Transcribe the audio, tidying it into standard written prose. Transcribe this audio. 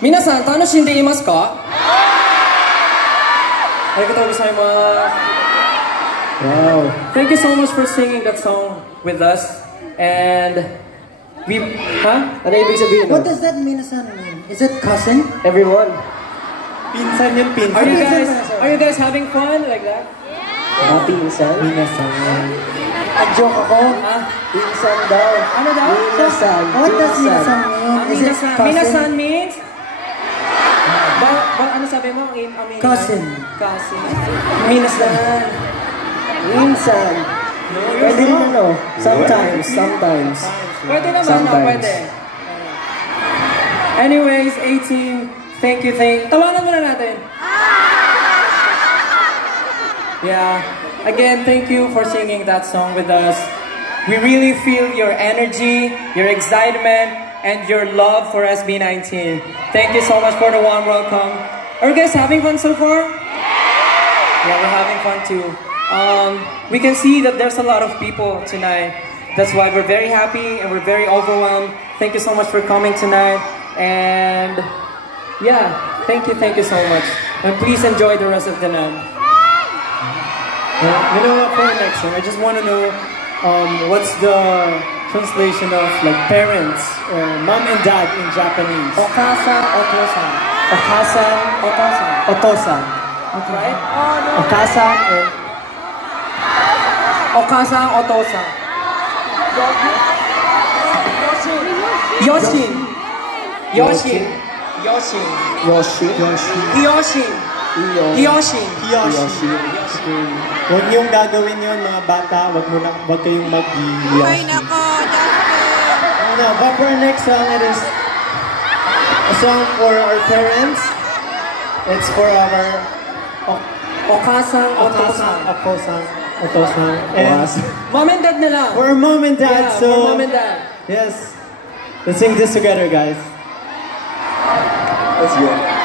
皆さん楽しんでいますか？ありがとうございます。Wow. Thank you so much for singing that song with us. And we... Ano ibig sabihin? What does that minasan mean? Is it cousin? Everyone. Pinsan yun, pinsan. Are you guys having fun like that? Yeah. Pinsan? Minasan. Nag-joke ako. Pinsan daw. Ano daw? Minasan. What does minasan mean? Is it cousin? Minasan means? Ano sabi mo? Cousin. Cousin. Minasan. Minsan. Pwede rin ano? Sometimes. Pwede naman, pwede. Anyways, 18, thank you. Tawanan muna natin. Yeah. Again, thank you for singing that song with us. We really feel your energy, your excitement, and your love for SB19. Thank you so much for the warm welcome. Are you guys having fun so far? Yeah, we're having fun too. We can see that there's a lot of people tonight. That's why we're very happy and we're very overwhelmed. Thank you so much for coming tonight. And yeah, thank you so much. And please enjoy the rest of the night. You know what, for the next one, I just want to know what's the translation of like parents or mom and dad in Japanese? Okasan, otosan. Okasan, otosan. Okay. Right? Okasan and Okasan, otosan. Yoshin. Yoshi. Huwag niyong gagawin yun mga bata, huwag kayong mag-Yoshi. Ay nako, Justin! But for our next song, it is a song for our parents. It's for our Okasan, otosan. Otosan. And Mom and dad na lang. for our mom and dad, Yeah, so for mom and dad. yes, let's sing this together, guys. Let's go.